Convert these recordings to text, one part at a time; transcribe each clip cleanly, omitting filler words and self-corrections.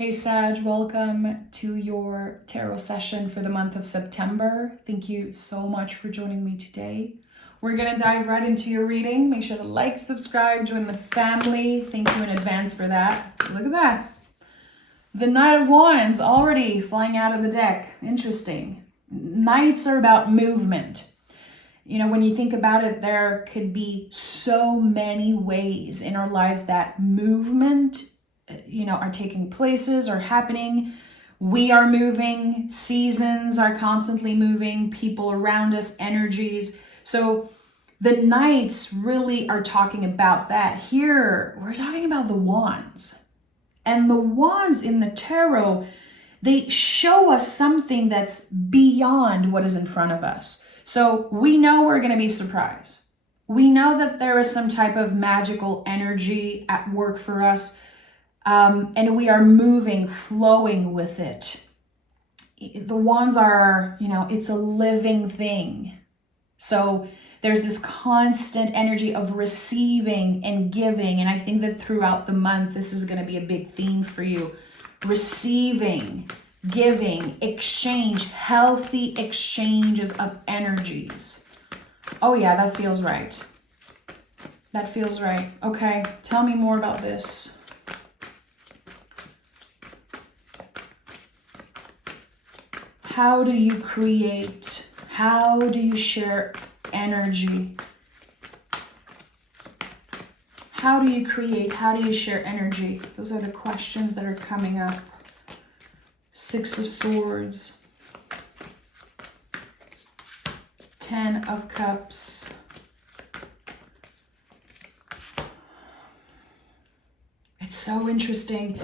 Hey Sag, welcome to your tarot session for the month of September. Thank you so much for joining me today. We're going to dive right into your reading. Make sure to like, subscribe, join the family. Thank you in advance for that. Look at that. The Knight of Wands already flying out of the deck. Interesting. Knights are about movement. You know, when you think about it, there could be so many ways in our lives that movement are taking places or happening. We are moving, seasons are constantly moving, people around us, energies. So the Knights really are talking about that. Here, we're talking about the Wands. And the Wands in the tarot, they show us something that's beyond what is in front of us. So we know we're going to be surprised. We know that there is some type of magical energy at work for us. And we are moving, flowing with it. The wands are, it's a living thing. So there's this constant energy of receiving and giving. And I think that throughout the month, this is going to be a big theme for you. Receiving, giving, exchange, healthy exchanges of energies. Oh yeah, that feels right. That feels right. Okay, tell me more about this. How do you create? How do you share energy? How do you create? How do you share energy? Those are the questions that are coming up. Six of Swords. 10 of Cups. It's so interesting.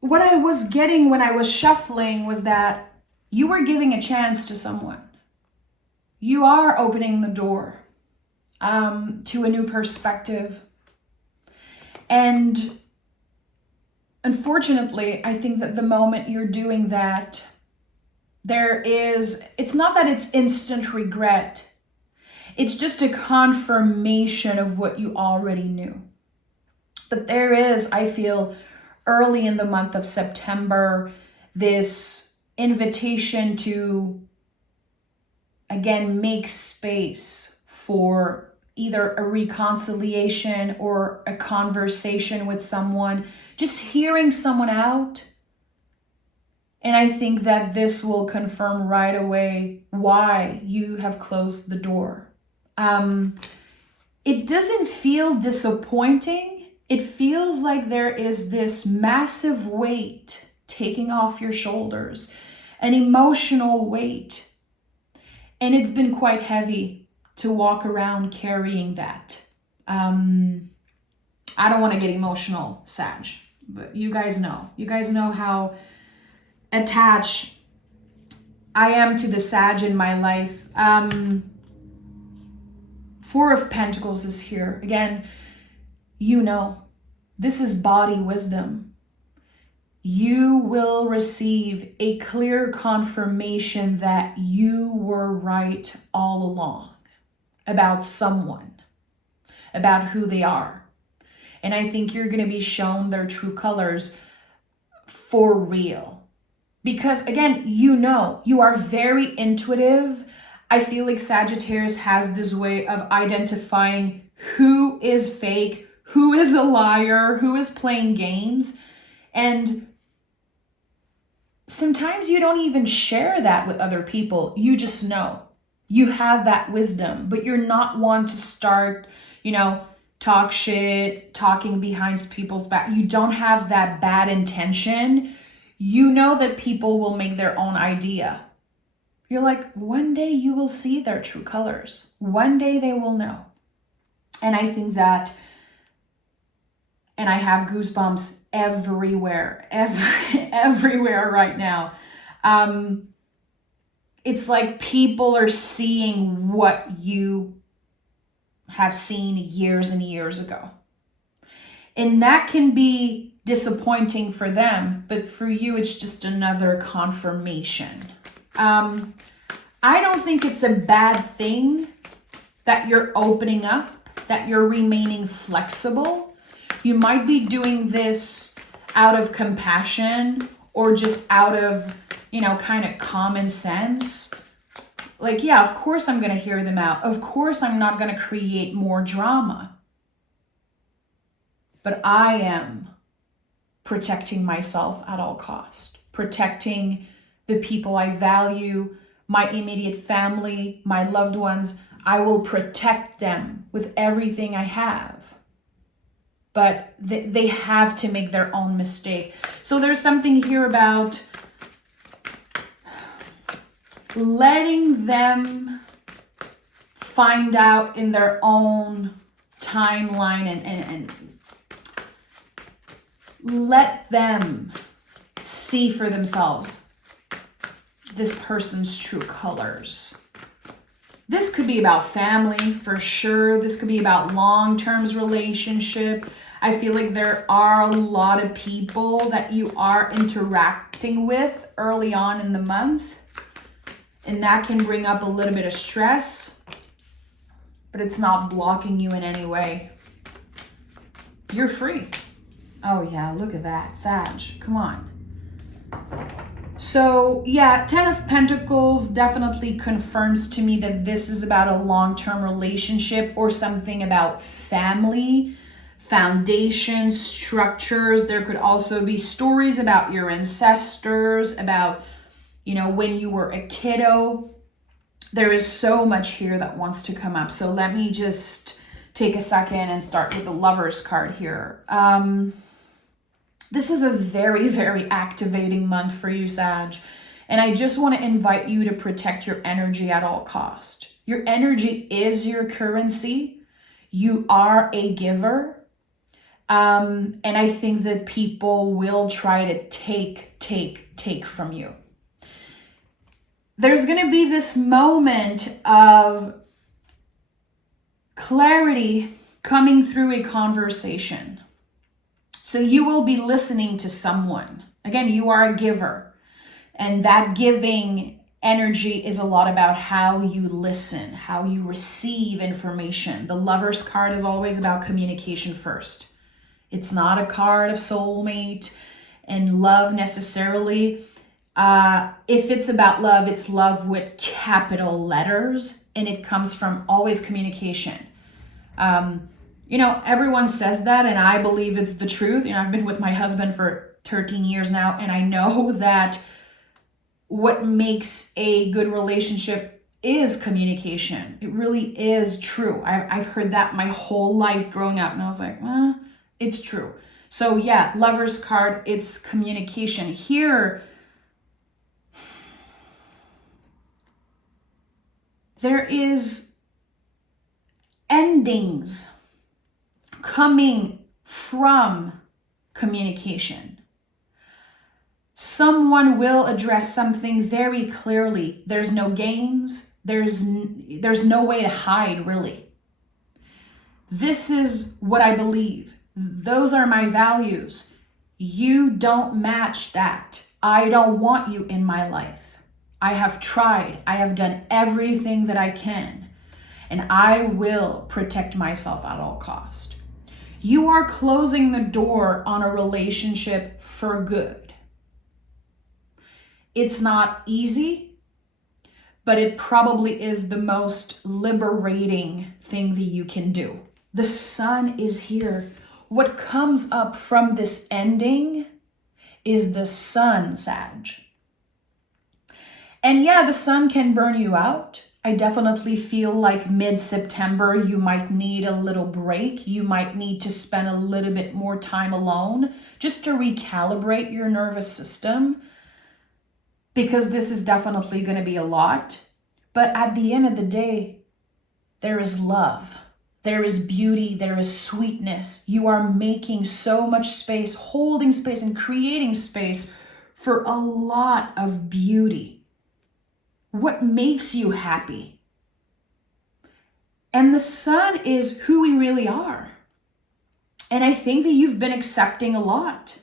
What I was getting when I was shuffling was that you were giving a chance to someone. You are opening the door to a new perspective. And unfortunately, I think that the moment you're doing that, it's not that it's instant regret. It's just a confirmation of what you already knew. But there is, I feel, early in the month of September, this invitation to, again, make space for either a reconciliation or a conversation with someone, just hearing someone out. And I think that this will confirm right away why you have closed the door. It doesn't feel disappointing. It feels like there is this massive weight taking off your shoulders, an emotional weight. And it's been quite heavy to walk around carrying that. I don't want to get emotional, Sag, but you guys know. You guys know how attached I am to the Sag in my life. Four of Pentacles is here. Again, this is body wisdom. You will receive a clear confirmation that you were right all along about someone, about who they are. And I think you're going to be shown their true colors for real. Because again, you are very intuitive. I feel like Sagittarius has this way of identifying who is fake, who is a liar, who is playing games. And sometimes you don't even share that with other people. You just know. You have that wisdom, but you're not one to start, talk shit, talking behind people's back. You don't have that bad intention. You know that people will make their own idea. You're like, one day you will see their true colors. One day they will know. And I think that, and I have goosebumps everywhere right now. It's like people are seeing what you have seen years and years ago. And that can be disappointing for them, but for you, it's just another confirmation. I don't think it's a bad thing that you're opening up, that you're remaining flexible. You might be doing this out of compassion or just out of, you know, kind of common sense, like, yeah, of course I'm going to hear them out. Of course I'm not going to create more drama. But I am protecting myself at all cost, protecting the people I value, my immediate family, my loved ones. I will protect them with everything I have. But they have to make their own mistake. So there's something here about letting them find out in their own timeline and let them see for themselves this person's true colors. This could be about family for sure. This could be about long-term relationship. I feel like there are a lot of people that you are interacting with early on in the month, and that can bring up a little bit of stress, but it's not blocking you in any way. You're free. Oh yeah, look at that, Sag, come on. So yeah, 10 of Pentacles definitely confirms to me that this is about a long-term relationship or something about family, foundation, structures. There could also be stories about your ancestors, about, you know, when you were a kiddo. There is so much here that wants to come up. So let me just take a second and start with the Lovers card here. This is a very, very activating month for you, Sag. And I just want to invite you to protect your energy at all cost. Your energy is your currency. You are a giver. And I think that people will try to take from you. There's going to be this moment of clarity coming through a conversation. So you will be listening to someone. Again, you are a giver. And that giving energy is a lot about how you listen, how you receive information. The Lovers card is always about communication first. It's not a card of soulmate and love necessarily. If it's about love, it's love with capital letters, and it comes from always communication. You know, everyone says that, and I believe it's the truth. You know, I've been with my husband for 13 years now, and I know that what makes a good relationship is communication. It really is true. I've heard that my whole life growing up, and I was like, it's true. So yeah, Lovers card, it's communication. Here, there is endings coming from communication. Someone will address something very clearly. There's no games. There's no way to hide, really. This is what I believe. Those are my values. You don't match that. I don't want you in my life. I have tried. I have done everything that I can. And I will protect myself at all cost. You are closing the door on a relationship for good. It's not easy, but it probably is the most liberating thing that you can do. The sun is here. What comes up from this ending is the sun, Sag. And yeah, the sun can burn you out. I definitely feel like mid-September, you might need a little break. You might need to spend a little bit more time alone just to recalibrate your nervous system, because this is definitely going to be a lot. But at the end of the day, there is love. There is beauty. There is sweetness. You are making so much space, holding space and creating space for a lot of beauty. What makes you happy? And the sun is who we really are. And I think that you've been accepting a lot.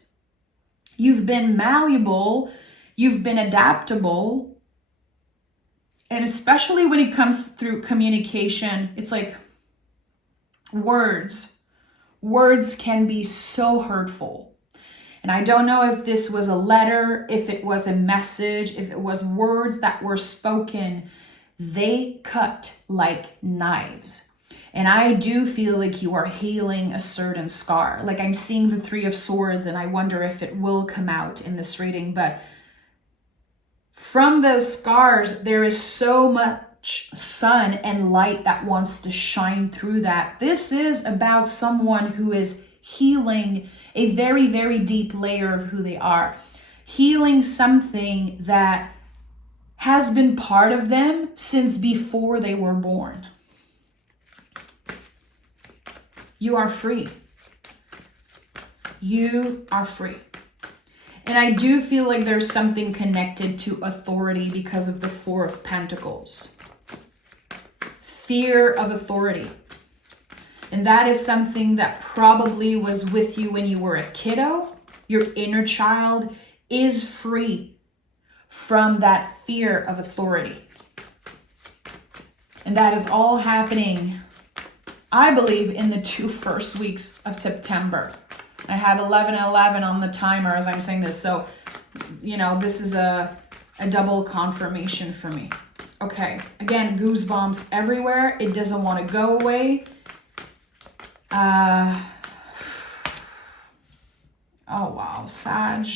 You've been malleable. You've been adaptable. And especially when it comes through communication, it's like words. Words can be so hurtful. And I don't know if this was a letter, if it was a message, if it was words that were spoken. They cut like knives. And I do feel like you are healing a certain scar. Like I'm seeing the Three of Swords, and I wonder if it will come out in this reading. But from those scars, there is so much sun and light that wants to shine through that. This is about someone who is healing a very, very deep layer of who they are. Healing something that has been part of them since before they were born. You are free. You are free. And I do feel like there's something connected to authority because of the Four of Pentacles. Fear of authority. And that is something that probably was with you when you were a kiddo. Your inner child is free from that fear of authority. And that is all happening, I believe, in the 2 first weeks of September. I have 11:11 on the timer as I'm saying this. So, this is a double confirmation for me. Okay, again, goosebumps everywhere. It doesn't want to go away. Oh, wow, Sag.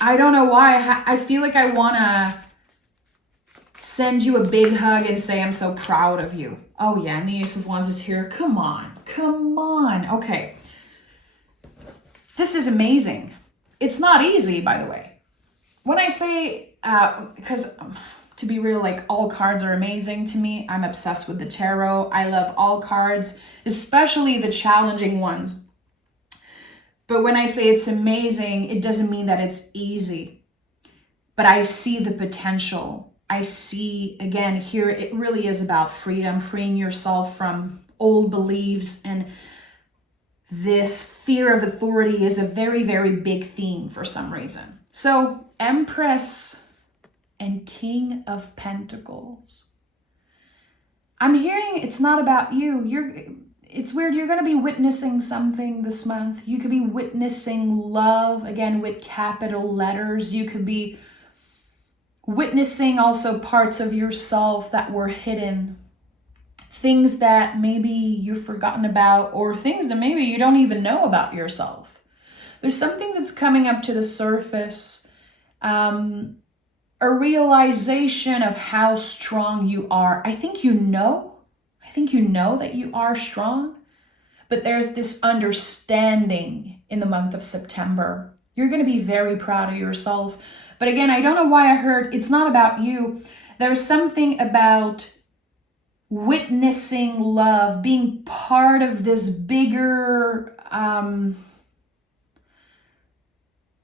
I don't know why. I feel like I want to send you a big hug and say I'm so proud of you. Oh, yeah, and the Ace of Wands is here. Come on. Come on. Okay. This is amazing. It's not easy, by the way. When I say, because to be real, like all cards are amazing to me. I'm obsessed with the tarot. I love all cards, especially the challenging ones. But when I say it's amazing, it doesn't mean that it's easy. But I see the potential. I see, again, here it really is about freedom, freeing yourself from old beliefs. And this fear of authority is a very, very big theme for some reason. So, Empress and King of Pentacles. I'm hearing it's not about you. It's weird. You're going to be witnessing something this month. You could be witnessing love, again, with capital letters. You could be witnessing also parts of yourself that were hidden. Things that maybe you've forgotten about, or things that maybe you don't even know about yourself. There's something that's coming up to the surface. A realization of how strong you are. I think you know that you are strong, but there's this understanding in the month of September. You're going to be very proud of yourself. But again, I don't know why I heard it's not about you. There's something about witnessing love, being part of this bigger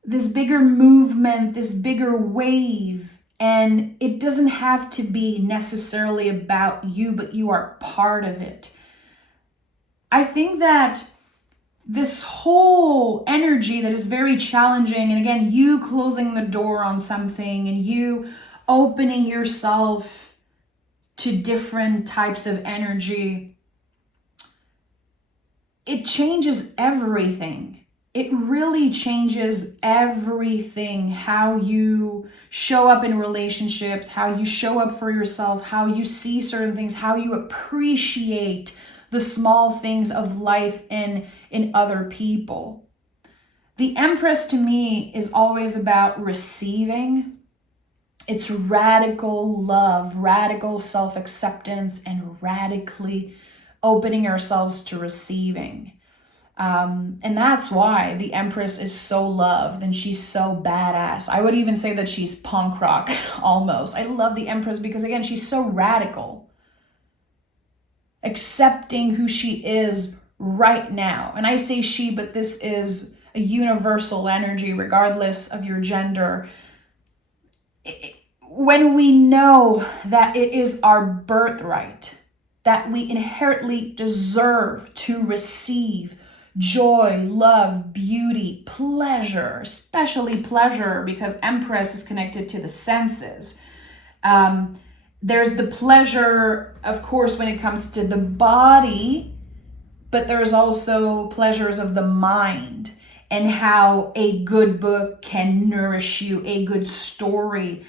movement, this bigger wave. And it doesn't have to be necessarily about you, but you are part of it. I think that this whole energy that is very challenging, and again, you closing the door on something and you opening yourself to different types of energy, it changes everything. It really changes everything. How you show up in relationships, how you show up for yourself, how you see certain things, how you appreciate the small things of life in other people. The Empress to me is always about receiving. It's radical love, radical self-acceptance, and radically opening ourselves to receiving. And that's why the Empress is so loved and she's so badass. I would even say that she's punk rock almost. I love the Empress because, again, she's so radical. Accepting who she is right now. And I say she, but this is a universal energy regardless of your gender. When we know that it is our birthright, that we inherently deserve to receive joy, love, beauty, pleasure, especially pleasure, because Empress is connected to the senses. There's the pleasure, of course, when it comes to the body, but there's also pleasures of the mind. and how a good book can nourish you, a good story.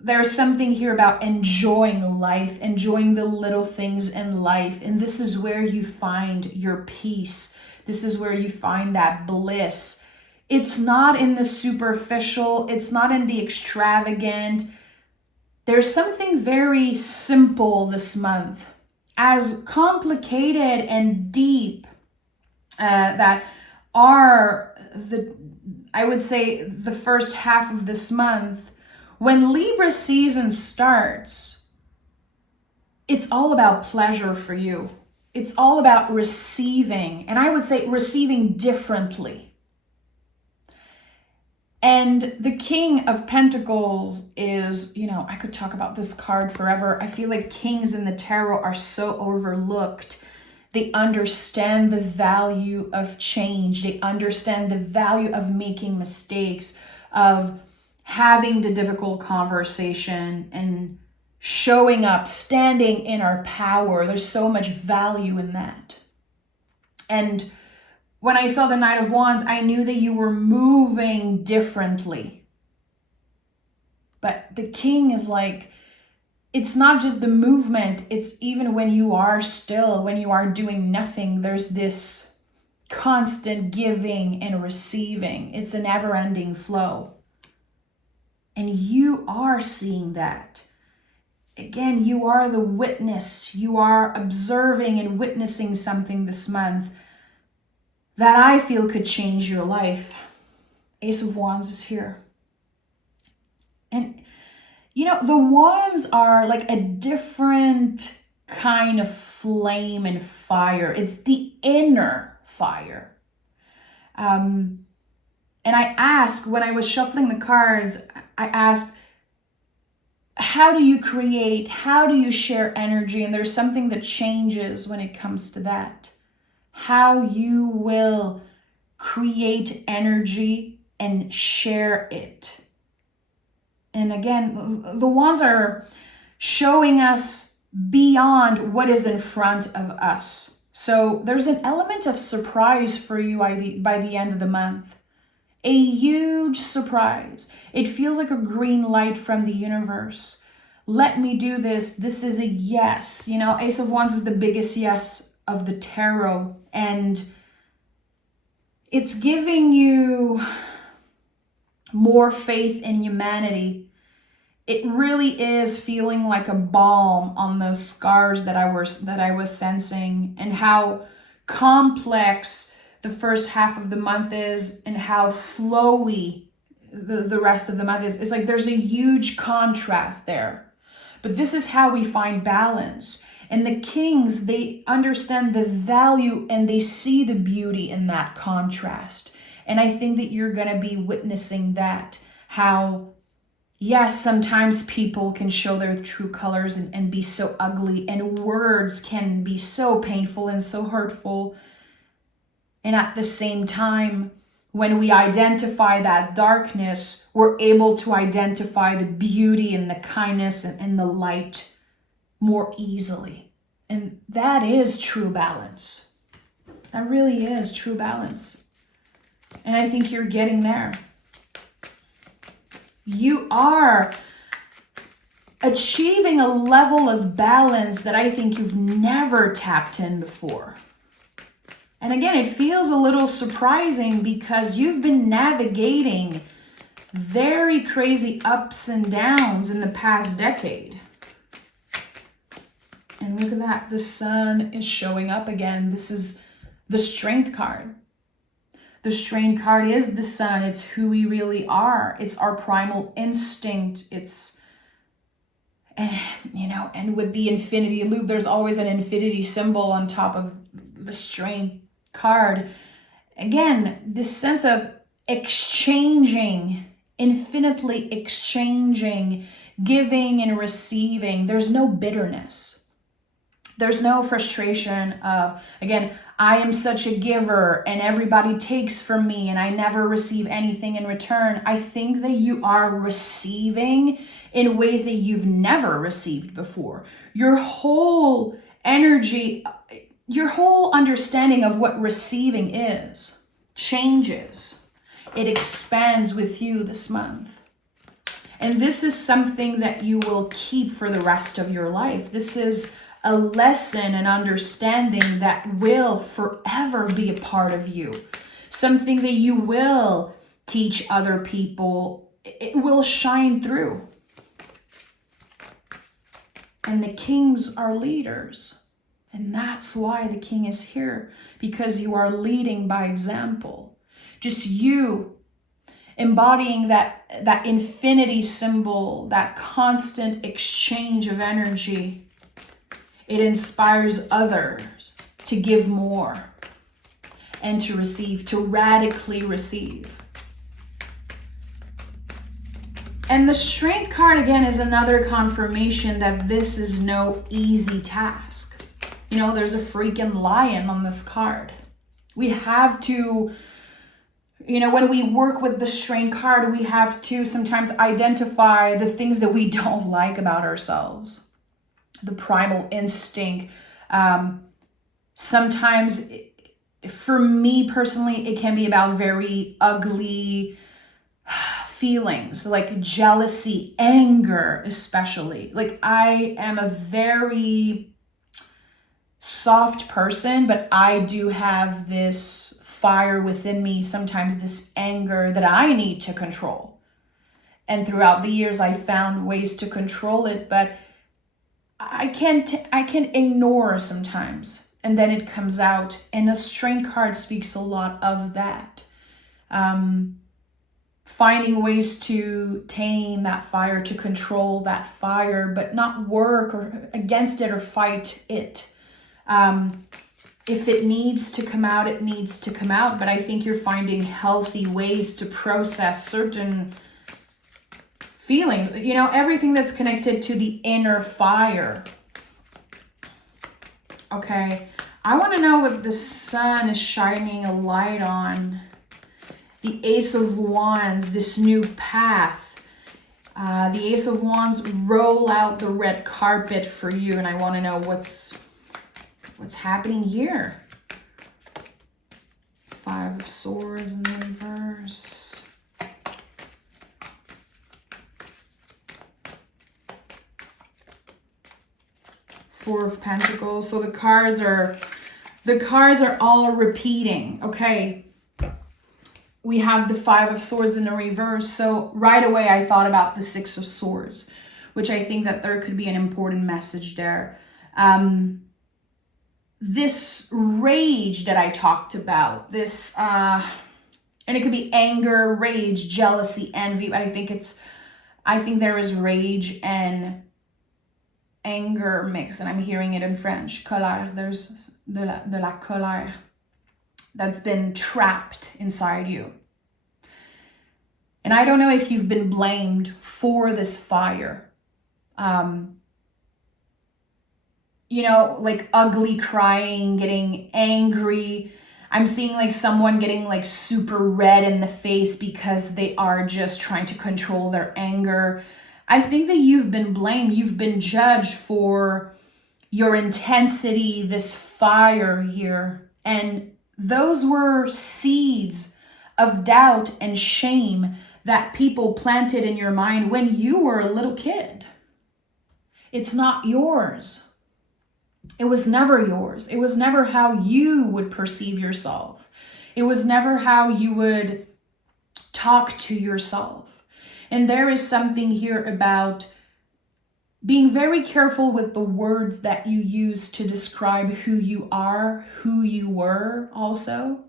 There's something here about enjoying life, enjoying the little things in life. And this is where you find your peace. This is where you find that bliss. It's not in the superficial. It's not in the extravagant. There's something very simple this month, as complicated and deep that are I would say the first half of this month. When Libra season starts, it's all about pleasure for you. It's all about receiving, and I would say receiving differently. And the King of Pentacles is, I could talk about this card forever. I feel like kings in the tarot are so overlooked. They understand the value of change. They understand the value of making mistakes, of having the difficult conversation and showing up, standing in our power. There's so much value in that. And when I saw the Knight of Wands, I knew that you were moving differently. But the King is like, it's not just the movement, it's even when you are still, when you are doing nothing, there's this constant giving and receiving. It's a never-ending flow. And you are seeing that. Again, you are the witness. You are observing and witnessing something this month that I feel could change your life. Ace of Wands is here. And the wands are like a different kind of flame and fire. It's the inner fire. And I asked, when I was shuffling the cards, I asked, how do you create? How do you share energy? And there's something that changes when it comes to that. How you will create energy and share it. And again, the wands are showing us beyond what is in front of us. So there's an element of surprise for you by the end of the month. A huge surprise. It feels like a green light from the universe. Let me do this. This is a yes. Ace of Wands is the biggest yes of the tarot. And it's giving you more faith in humanity. It really is feeling like a balm on those scars that I was sensing, and how complex the first half of the month is and how flowy the rest of the month is. It's like there's a huge contrast there. But this is how we find balance. And the kings, they understand the value and they see the beauty in that contrast. And I think that you're going to be witnessing that, how, yes, sometimes people can show their true colors and be so ugly, and words can be so painful and so hurtful. And at the same time, when we identify that darkness, we're able to identify the beauty and the kindness and the light more easily. And that is true balance. That really is true balance. And I think you're getting there. You are achieving a level of balance that I think you've never tapped in before. And again, it feels a little surprising because you've been navigating very crazy ups and downs in the past decade. And look at that, the sun is showing up again. This is the Strength card. The Strength card is the sun. It's who we really are. It's our primal instinct. And with the infinity loop, there's always an infinity symbol on top of the Strength card. Again, this sense of exchanging, infinitely exchanging, giving and receiving. There's no bitterness. There's no frustration of, again, I am such a giver and everybody takes from me and I never receive anything in return. I think that you are receiving in ways that you've never received before. Your whole energy, your whole understanding of what receiving is changes. It expands with you this month. And this is something that you will keep for the rest of your life. This is a lesson and understanding that will forever be a part of you. Something that you will teach other people. It will shine through. And the kings are leaders. And that's why the king is here. Because you are leading by example. Just you embodying that infinity symbol, that constant exchange of energy. It inspires others to give more and to receive, to radically receive. And the Strength card, again, is another confirmation that this is no easy task. You know, there's a freaking lion on this card. We have to, you know, when we work with the Strength card, we have to sometimes identify the things that we don't like about ourselves. The primal instinct. Sometimes, for me personally, it can be about very ugly feelings, like jealousy, anger, especially. Like, I am a very soft person, but I do have this fire within me, sometimes this anger that I need to control. And throughout the years, I found ways to control it, but I can ignore sometimes, and then it comes out. And the Strength card speaks a lot of that. Finding ways to tame that fire, to control that fire, but not work or against it or fight it. If it needs to come out, it needs to come out. But I think you're finding healthy ways to process certain feelings. You know, everything that's connected to the inner fire. Okay, I want to know what the sun is shining a light on. The Ace of Wands, this new path. The Ace of Wands roll out the red carpet for you, and I want to know what's happening here. Five of Swords in the reverse. Four of Pentacles. So the cards are all repeating. Okay. We have the Five of Swords in the reverse. So right away I thought about the Six of Swords, which I think that there could be an important message there. This rage that I talked about, this, and it could be anger, rage, jealousy, envy, but I think there is rage and anger mixed, and I'm hearing it in French. Colère, there's de la colère that's been trapped inside you. And I don't know if you've been blamed for this fire. You know, like ugly crying, getting angry. I'm seeing like someone getting like super red in the face because they are just trying to control their anger. I think that you've been blamed. You've been judged for your intensity, this fire here. And those were seeds of doubt and shame that people planted in your mind when you were a little kid. It's not yours. It was never yours. It was never how you would perceive yourself. It was never how you would talk to yourself. And there is something here about being very careful with the words that you use to describe who you are, who you were also.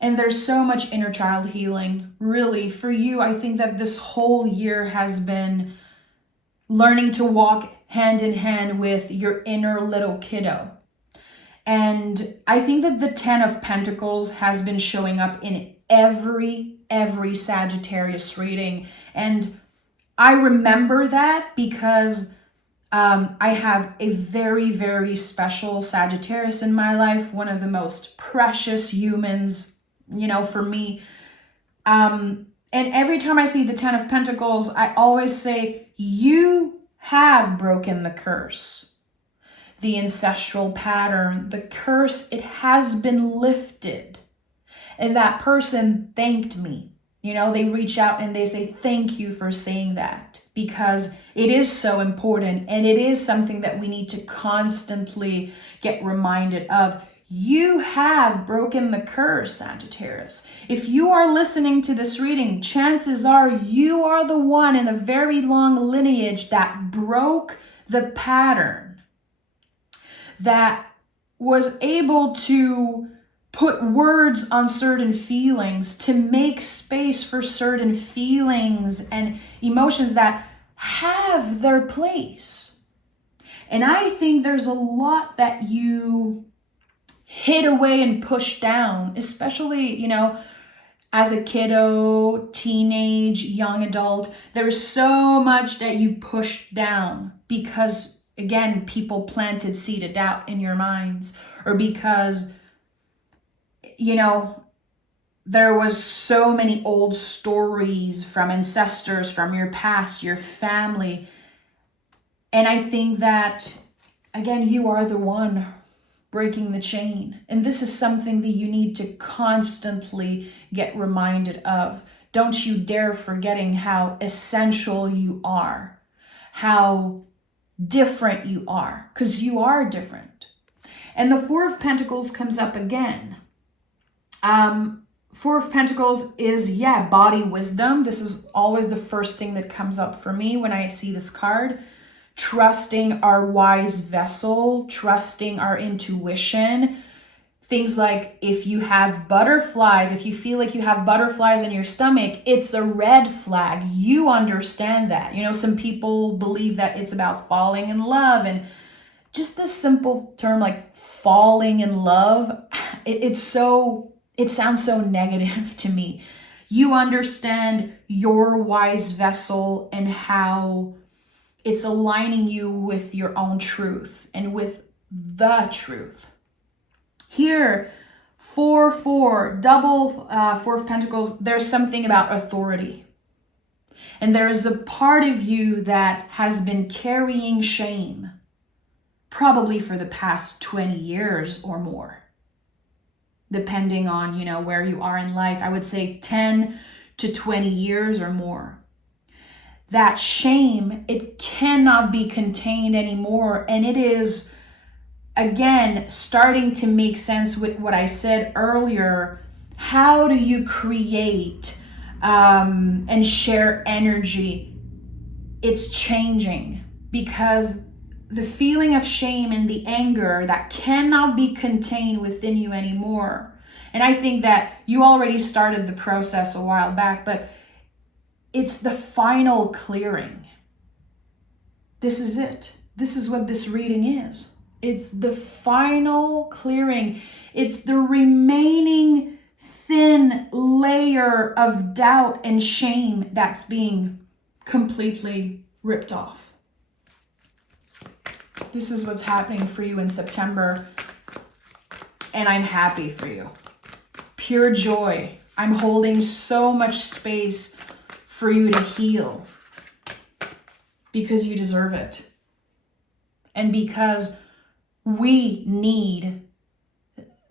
And there's so much inner child healing. Really, for you, I think that this whole year has been learning to walk hand in hand with your inner little kiddo. And I think that the Ten of Pentacles has been showing up in every Sagittarius reading. And I remember that because I have a very special Sagittarius in my life, one of the most precious humans, you know, for me. And every time I see the Ten of Pentacles, I always say, you have broken the curse. The ancestral pattern, the curse, it has been lifted. And that person thanked me. You know, they reach out and they say, thank you for saying that, because it is so important and it is something that we need to constantly get reminded of. You have broken the curse, Sagittarius. If you are listening to this reading, chances are you are the one in a very long lineage that broke the pattern, that was able to put words on certain feelings, to make space for certain feelings and emotions that have their place. And I think there's a lot that you hid away and pushed down, especially, you know, as a kiddo, teenage, young adult. There's so much that you pushed down because, again, people planted seed of doubt in your minds, or because, you know, there was so many old stories from ancestors, from your past, your family. And I think that, again, you are the one breaking the chain. And this is something that you need to constantly get reminded of. Don't you dare forgetting how essential you are, how different you are, because you are different. And the Four of Pentacles comes up again. Four of Pentacles is, body wisdom. This is always the first thing that comes up for me when I see this card. Trusting our wise vessel, trusting our intuition. Things like if you have butterflies, if you feel like you have butterflies in your stomach, it's a red flag. You understand that. You know, some people believe that it's about falling in love, and just this simple term like falling in love, it sounds so negative to me. You understand your wise vessel and how it's aligning you with your own truth and with the truth. Here, 4-4, double Four of Pentacles, there's something about authority. And there is a part of you that has been carrying shame, probably for the past 20 years or more, depending on, you know, where you are in life. I would say 10 to 20 years or more. That shame, it cannot be contained anymore. And it is, again, starting to make sense with what I said earlier. How do you create and share energy? It's changing, because the feeling of shame and the anger that cannot be contained within you anymore. And I think that you already started the process a while back, but it's the final clearing. This is it. This is what this reading is. It's the final clearing. It's the remaining thin layer of doubt and shame that's being completely ripped off. This is what's happening for you in September, and I'm happy for you. Pure joy. I'm holding so much space for you to heal, because you deserve it. And because we need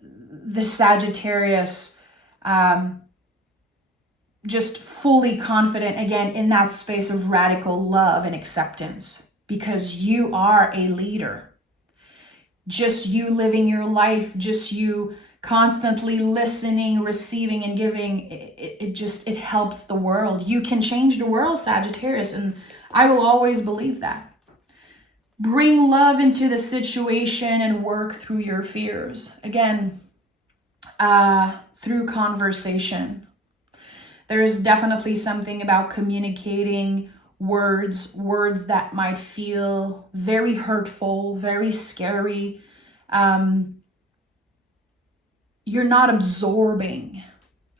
the Sagittarius just fully confident, again, in that space of radical love and acceptance, because you are a leader. Just you living your life, just you constantly listening, receiving, and giving, it helps the world. You can change the world, Sagittarius, and I will always believe that. Bring love into the situation and work through your fears. Again, through conversation. There's definitely something about communicating words that might feel very hurtful, very scary. You're not absorbing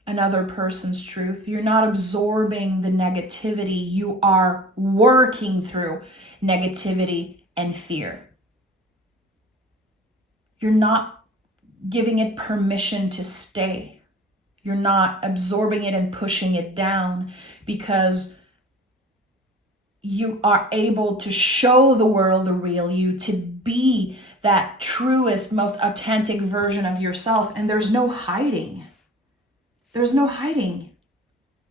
another person's truth. You're not absorbing the negativity. You are working through negativity and fear. You're not giving it permission to stay. You're not absorbing it and pushing it down, because you are able to show the world the real you, to be that truest, most authentic version of yourself. And there's no hiding. There's no hiding.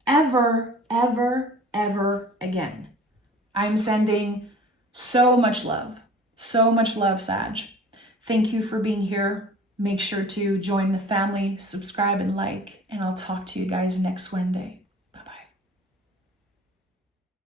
Ever, ever, ever again. I'm sending so much love, Sag. Thank you for being here. Make sure to join the family, subscribe and like, and I'll talk to you guys next Wednesday.